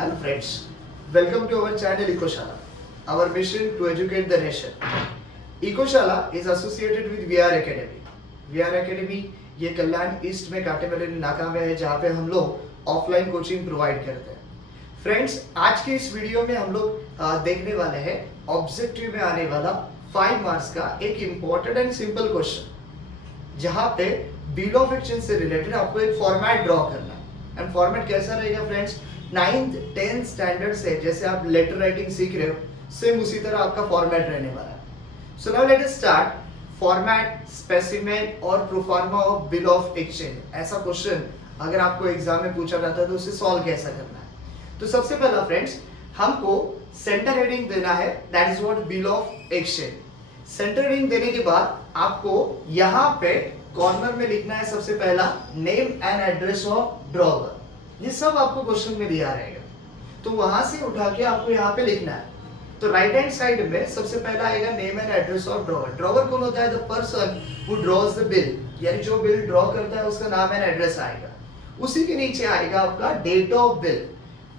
Hello friends, welcome to our channel Ecoshala. Our mission to educate the nation. Ecoshala is associated with VR Academy. VR Academy ये कल्याण east में काटेवाले नाका में है जहाँ पे हम लोग ऑफलाइन कोचिंग प्रोवाइड करते हैं. फ्रेंड्स, आज के इस वीडियो में हम लोग देखने वाले हैं ऑब्जेक्टिव में आने वाला 5 मार्क्स का एक इम्पोर्टेंट एंड सिंपल क्वेश्चन, जहाँ पे बिल ऑफ एक्सचेंज से रिलेटेड आपको एक फॉर्मेट ड्रॉ करना है. एंड फॉर्मेट कैसा रहेगा फ्रेंड्स? 9th 10th स्टैंडर्ड से जैसे आप लेटर राइटिंग सीख रहे हो, सेम उसी तरह आपका फॉर्मेट रहने वाला है. So now let us start. Format, specimen और proforma of bill of exchange. ऐसा क्वेश्चन अगर आपको एग्जाम में पूछा जाता है तो उसे सॉल्व कैसा करना है? तो सबसे पहला फ्रेंड्स, हमको सेंटर हेडिंग देना है, that is what bill of exchange. Centre heading देने के बाद आपको यहाँ पे कॉर्नर में लिखना है सबसे पहला name and address of drawer. ये सब आपको क्वेश्चन में दिया रहेगा, तो वहां से उठा के आपको यहाँ पे लिखना है. तो राइट हैंड साइड में सबसे पहला आएगा name and address of drawer. Drawer कौन होता है? The person who draws the bill, यानी जो बिल ड्रॉ करता है उसका नाम एंड एड्रेस आएगा. उसी के नीचे आएगा आपका date of bill.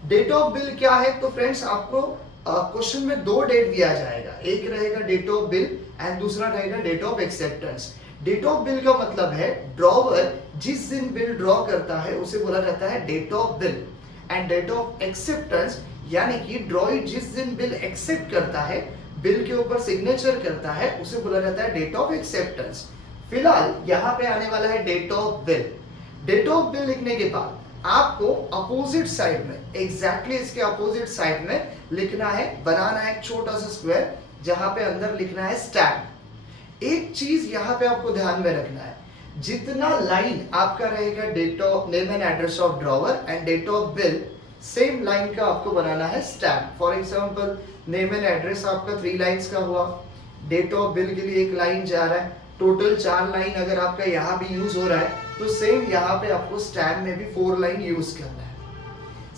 Date of bill क्या है? तो फ्रेंड्स, आपको क्वेश्चन में 2 डेट दिया जाएगा. एक रहेगा डेट ऑफ बिल एंड दूसरा रहेगा date of acceptance. Date of bill का मतलब है ड्रॉवर जिस दिन बिल ड्रॉ करता है उसे बोला जाता है date of bill. And date of acceptance यानी कि ड्रॉई जिस दिन बिल एक्सेप्ट करता है, बिल के ऊपर सिग्नेचर करता है, उसे बोला जाता है डेट ऑफ एक्सेप्टेंस. फिलहाल यहाँ पे आने वाला है date of bill. Date of bill लिखने के बाद आपको अपोजिट साइड में, एग्जैक्टली इसके अपोजिट साइड में लिखना है, बनाना है एक छोटा सा स्क्वायर जहां पे अंदर लिखना है स्टैम्प. एक चीज यहाँ पे आपको ध्यान में रखना है, जितना लाइन आपका रहेगा date of name and address of drawer and date of bill, same line का आपको बनाना है stamp. For example, name and address आपका 3 लाइंस का हुआ, डेट ऑफ बिल के लिए 1 लाइन जा रहा है, टोटल 4 लाइन अगर आपका यहाँ भी यूज हो रहा है तो सेम यहाँ पे आपको स्टैम्प में भी 4 लाइन यूज करना है.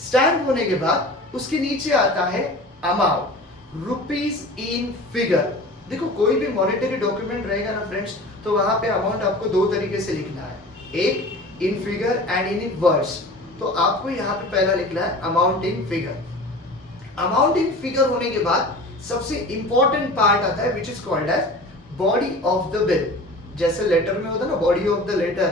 स्टैम्प होने के बाद उसके नीचे आता है अमाउंट, रुपीज इन फिगर. देखो, कोई भी मॉनेटरी डॉक्यूमेंट रहेगा ना फ्रेंड्स, तो वहां पे अमाउंट आपको 2 तरीके से लिखना है, एक in figure and in words. तो आपको यहाँ पे पहला लिखना है amount in figure. Amount in figure होने के बाद सबसे इंपॉर्टेंट पार्ट आता है which is called as body of the bill. जैसे लेटर में होता है ना बॉडी ऑफ द लेटर,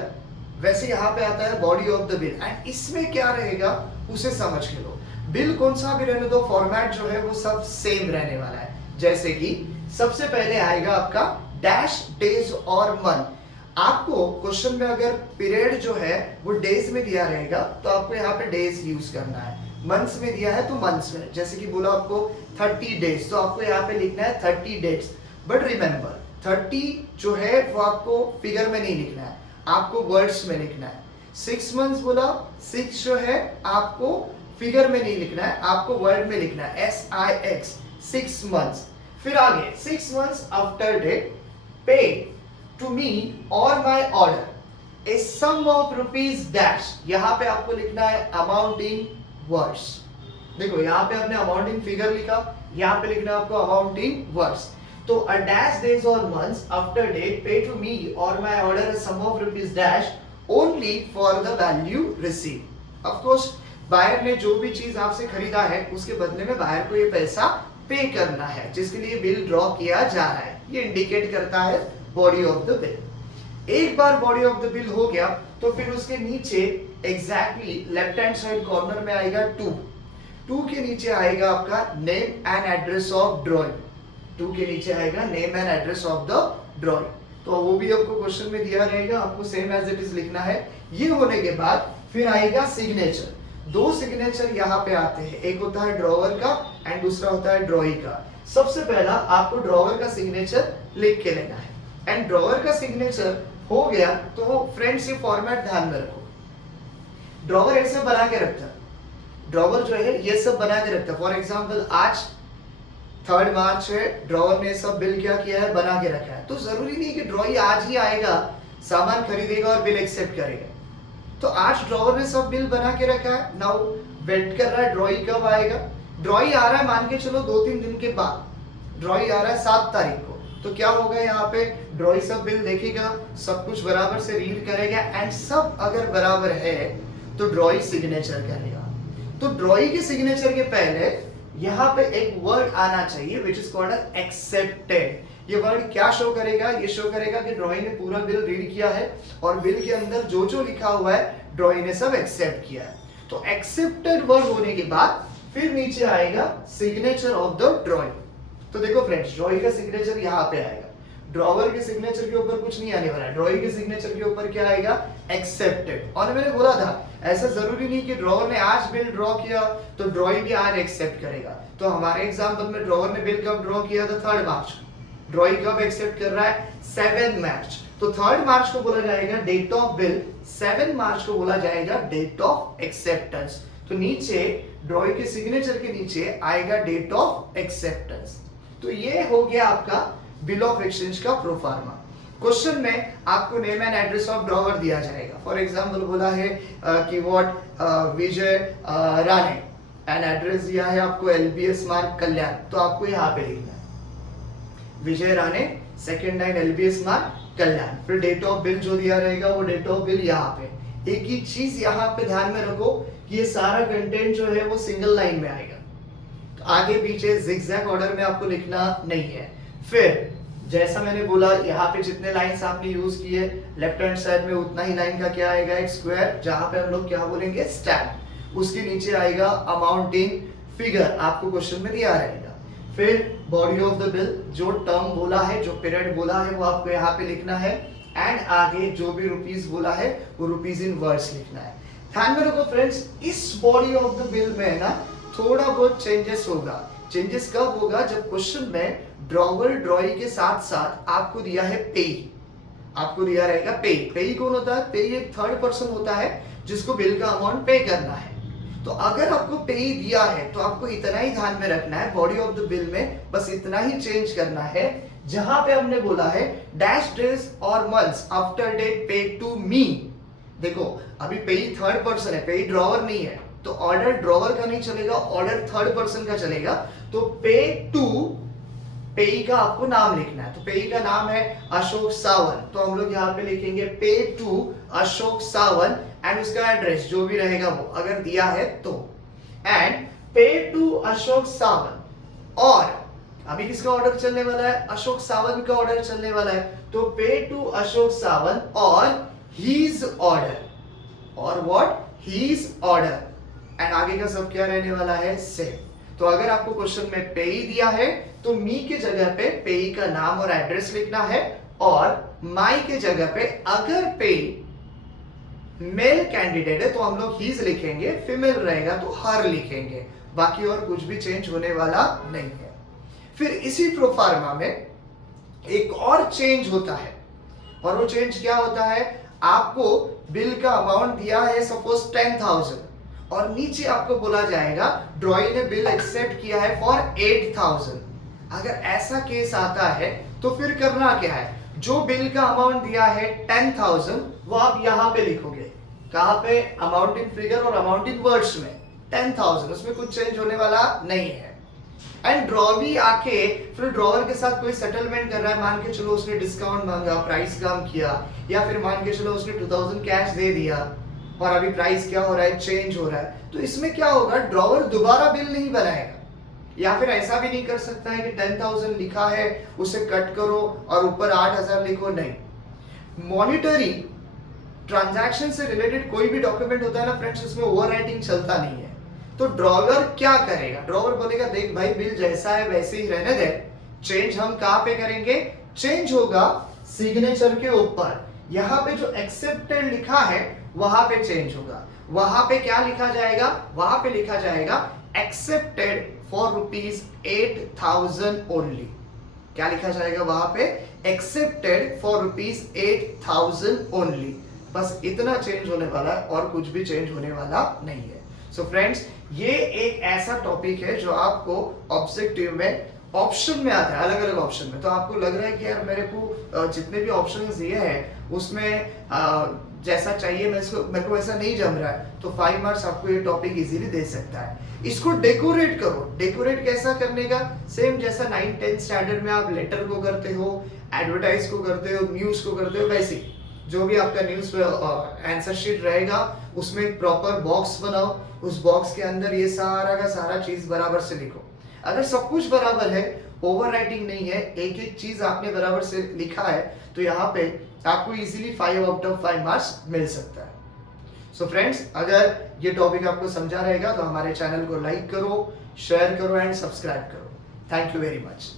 वैसे यहाँ पे आता है body of the bill. And इसमें क्या रहेगा उसे समझ के लो. बिल कौन सा भी रहने दो, फॉर्मेट जो है वो सब सेम रहने वाला है. जैसे कि सबसे पहले आएगा आपका डैश डेज और मंथ. आपको क्वेश्चन में अगर पीरियड जो है वो डेज में दिया रहेगा तो आपको यहाँ पे डेज यूज करना है. मंथ्स में दिया है तो मंथ्स में, जैसे कि बोला आपको 30 डेज, तो आपको यहाँ पे लिखना है 30 डेज. बट रिमेंबर, 30 जो है वो आपको फिगर में नहीं लिखना है, आपको वर्ड्स में लिखना है. 6 मंथ्स बोला, 6 जो है आपको फिगर में नहीं लिखना है, आपको वर्ड में लिखना है, SIX, 6 मंथ्स. फिर आगे 6 months after date, pay to me or my order a sum of rupees dash. यहाँ पे आपको लिखना है अमाउंट इन वर्ड्स. देखो, यहाँ पे आपने अमाउंट इन फिगर लिखा, यहाँ पे लिखना है आपको अमाउंट इन वर्ड्स. तो a dash days or months after date, pay to me or my order a sum of rupees dash only for the value receive. Of course, buyer ने जो भी चीज आपसे खरीदा है उसके बदले में बायर को ये पैसा पे करना है, जिसके लिए बिल ड्रॉ किया जा रहा है. ये इंडिकेट करता है बॉडी ऑफ द बिल. एक बार बॉडी ऑफ द बिल हो गया तो फिर उसके नीचे exactly left hand side corner में आएगा 2 के नीचे आएगा आपका name and address of drawing. 2 के नीचे आएगा name and address of the drawing. तो वो भी आपको क्वेश्चन में दिया रहेगा, आपको सेम एज इट इज लिखना है. ये होने के बाद फिर आएगा सिग्नेचर. 2 सिग्नेचर यहाँ पे आते हैं, एक होता है ड्रॉवर का एंड दूसरा होता है ड्रॉई का. सबसे पहला आपको ड्रॉवर का सिग्नेचर लिख के लेना है. एंड ड्रॉवर का सिग्नेचर हो गया तो फ्रेंड्स ये फॉर्मेट ध्यान में रखो. ड्रॉवर ऐसे बना के रखता है, ड्रॉवर जो है ये सब बना के रखता है. फॉर एग्जांपल, आज 3 मार्च है, ड्रॉवर ने सब बिल क्या किया है, बना के रखा है. तो जरूरी नहीं कि ड्रॉई आज ही आएगा, सामान खरीदेगा और बिल एक्सेप्ट करेगा. तो आज ड्रॉवर ने सब बिल बना के रखा है, नाउ वेट कर रहा है ड्रॉई कब आएगा. ड्रॉई आ रहा है, मान के चलो 2-3 दिन के बाद ड्रॉई आ रहा है 7 तारीख को. तो क्या होगा, यहाँ पे ड्रॉई सब बिल देखेगा, सब कुछ बराबर से रीड करेगा एंड सब अगर बराबर है तो ड्रॉई सिग्नेचर करेगा. तो ड्रॉइंग के सिग्नेचर के पहले यहाँ पे एक वर्ड आना चाहिए विच इज कॉल्ड एक्सेप्टेड। ये वर्ड क्या शो करेगा? ये शो करेगा कि ड्रॉइंग ने पूरा बिल रीड किया है और बिल के अंदर जो जो लिखा हुआ है ड्रॉइंग ने सब एक्सेप्ट किया है। तो एक्सेप्टेड वर्ड होने के बाद फिर नीचे आएगा सिग्नेचर ऑफ द ड्रॉइंग। तो देखो फ्रेंड्स, ड्रॉइंग का सिग्नेचर यहाँ पे आएगा, ड्रॉवर के सिग्नेचर के ऊपर कुछ नहीं आने वाला है, ड्रॉइंग के सिग्नेचर के ऊपर क्या आएगा? एक्सेप्टेड। और मैंने बोला था ऐसा जरूरी नहीं कि ड्रॉवर ने आज बिल ड्रॉ किया तो ड्रॉइंग भी आज एक्सेप्ट करेगा। तो हमारे एग्जांपल में ड्रॉवर ने बिल कब ड्रॉ किया था? 3 मार्च। ड्रॉइंग कब एक्सेप्ट कर रहा है? 7 मार्च। तो 3 मार्च को बोला जाएगा डेट ऑफ बिल, 7 मार्च को बोला जाएगा डेट ऑफ एक्सेप्टेंस। तो नीचे ड्रॉइंग के सिग्नेचर के नीचे आएगा डेट ऑफ एक्सेप्टेंस। तो ये हो गया आपका बिल ऑफ एक्सचेंज का प्रोफार्मा। क्वेश्चन में आपको name and address of drawer दिया जाएगा। फॉर एग्जांपल बोला है कि what Vijay Rane and address दिया है आपको LBS मार्ग कल्याण, तो आपको यहाँ पे लिखना है विजय राणे, सेकंड लाइन LBS मार्ग कल्याण। फिर डेट ऑफ बिल जो दिया रहेगा वो डेट ऑफ बिल यहाँ पे। एक ही चीज यहाँ पे ध्यान में रखो कि ये सारा कंटेंट जो है वो सिंगल लाइन में आएगा, तो आगे पीछे जिगजैग ऑर्डर में आपको लिखना नहीं है। फिर जैसा मैंने बोला यहाँ पे जितने लाइंस आपने यूज किए लेफ्ट हैंड साइड में उतना ही लाइन का क्या आएगा? एक स्क्वायर, जहां पे हम लोग क्या बोलेंगे? स्टैम्प। उसके नीचे आएगा अमाउंट इन फिगर, आपको क्वेश्चन में दिया रहेगा। फिर बॉडी ऑफ द बिल, जो टर्म बोला है, जो पीरियड बोला है वो आपको यहाँ पे लिखना है। एंड आगे जो भी रुपीस बोला है वो रुपीस इन वर्ड्स लिखना है। ध्यान में रखो फ्रेंड्स, इस बॉडी ऑफ द बिल में ना थोड़ा बहुत चेंजेस होगा। चेंजेस कब होगा? जब क्वेश्चन में ड्रॉवर ड्रॉइंग के साथ साथ आपको दिया है पे, आपको दिया रहेगा पे। पे कौन होता है? पे एक थर्ड पर्सन होता है जिसको बिल का अमाउंट पे करना है। तो अगर आपको पे दिया है तो आपको इतना ही ध्यान में रखना है, बॉडी ऑफ द बिल में बस इतना ही चेंज करना है, जहां पे हमने बोला है dash days or months after date pay to मी। देखो अभी पे थर्ड पर्सन है, पे ड्रॉवर नहीं है, तो ऑर्डर ड्रॉवर का नहीं चलेगा, ऑर्डर थर्ड पर्सन का चलेगा। तो पे टू, पेई का आपको नाम लिखना है। तो पेई का नाम है अशोक सावंत, तो हम लोग यहाँ पे लिखेंगे पे टू अशोक सावंत एंड उसका एड्रेस जो भी रहेगा वो अगर दिया है तो। एंड पे टू अशोक सावंत, और अभी किसका ऑर्डर चलने वाला है? अशोक सावंत का ऑर्डर चलने वाला है। तो पे to Ashok Sawant or his order, और व्हाट? His order. एंड आगे का सब क्या रहने वाला है? सेम। तो अगर आपको क्वेश्चन में पेई दिया है तो मी के जगह पे पेई का नाम और एड्रेस लिखना है, और माई के जगह पे अगर पेई मेल कैंडिडेट है तो हम लोग हीज लिखेंगे, फीमेल रहेगा तो हर लिखेंगे, बाकी और कुछ भी चेंज होने वाला नहीं है। फिर इसी प्रोफार्मा में एक और चेंज होता है, और वो चेंज क्या होता है? आपको बिल का अमाउंट दिया है सपोज 10,000 और नीचे आपको बोला जाएगा ड्रॉइंग ने बिल एक्सेप्ट किया है फॉर 8,000। अगर ऐसा केस आता है तो फिर करना क्या है? जो बिल का अमाउंट दिया है 10,000 वो आप यहाँ पे लिखोगे, कहाँ पे? अमाउंट इन फिगर और अमाउंट इन वर्ड्स में 10,000, उसमें कुछ चेंज होने वाला नहीं है। एंड ड्रॉवी आके फिर ड्रॉवर के साथ कोई सेटलमेंट कर रहा है, मान के चलो उसने डिस्काउंट मांगा, प्राइस कम किया, या फिर मान के चलो उसने 2,000 कैश दे दिया और अभी प्राइस क्या हो रहा है? चेंज हो रहा है। तो इसमें क्या होगा? ड्रॉवर दोबारा बिल नहीं बनाएगा, या फिर ऐसा भी नहीं कर सकता है कि 10,000 लिखा है उसे कट करो और ऊपर 8,000 लिखो, नहीं। मॉनिटरी ट्रांजैक्शन से रिलेटेड कोई भी डॉक्यूमेंट होता है ना फ्रेंड्स, उसमें ओवरराइटिंग चलता नहीं है। तो ड्रॉवर क्या करेगा? ड्रॉवर बोलेगा देख भाई बिल जैसा है वैसे ही रहने दे, चेंज हम कहां पे करेंगे? चेंज होगा सिग्नेचर के ऊपर। यहाँ पे जो एक्सेप्टेड लिखा है वहां पे चेंज होगा। वहां पे क्या लिखा जाएगा? वहां पे लिखा जाएगा एक्सेप्टेड फॉर ₹8,000 ओनली। क्या लिखा जाएगा वहां पे? Accepted for ₹8,000 only. बस इतना चेंज होने वाला है और कुछ भी चेंज होने वाला नहीं है। सो फ्रेंड्स, ये एक ऐसा टॉपिक है जो आपको ऑब्जेक्टिव में ऑप्शन में आता है, अलग अलग ऑप्शन में। तो आपको लग रहा है कि यार मेरे को जितने भी ऑप्शंस दिए हैं उसमें जैसा चाहिए मेरे को वैसा नहीं जम रहा है, तो 5 मार्क्स आपको ये टॉपिक इजीली दे सकता है। इसको डेकोरेट करो। डेकोरेट कैसा करने का? सेम जैसा 9th 10th स्टैंडर्ड में आप लेटर को करते हो, एडवर्टाइज को करते हो, न्यूज को करते हो, वैसे जो भी आपका न्यूज आंसर शीट रहेगा उसमें एक प्रॉपर बॉक्स बनाओ, उस बॉक्स के अंदर ये सारा का सारा चीज बराबर से लिखो। अगर सब कुछ बराबर है, ओवर राइटिंग नहीं है, एक एक चीज आपने बराबर से लिखा है, तो यहाँ पे आपको इजीली 5 आउट ऑफ 5 मार्क्स मिल सकता है। सो फ्रेंड्स, अगर ये टॉपिक आपको समझा रहेगा तो हमारे चैनल को लाइक करो, शेयर करो एंड सब्सक्राइब करो। Thank you very much.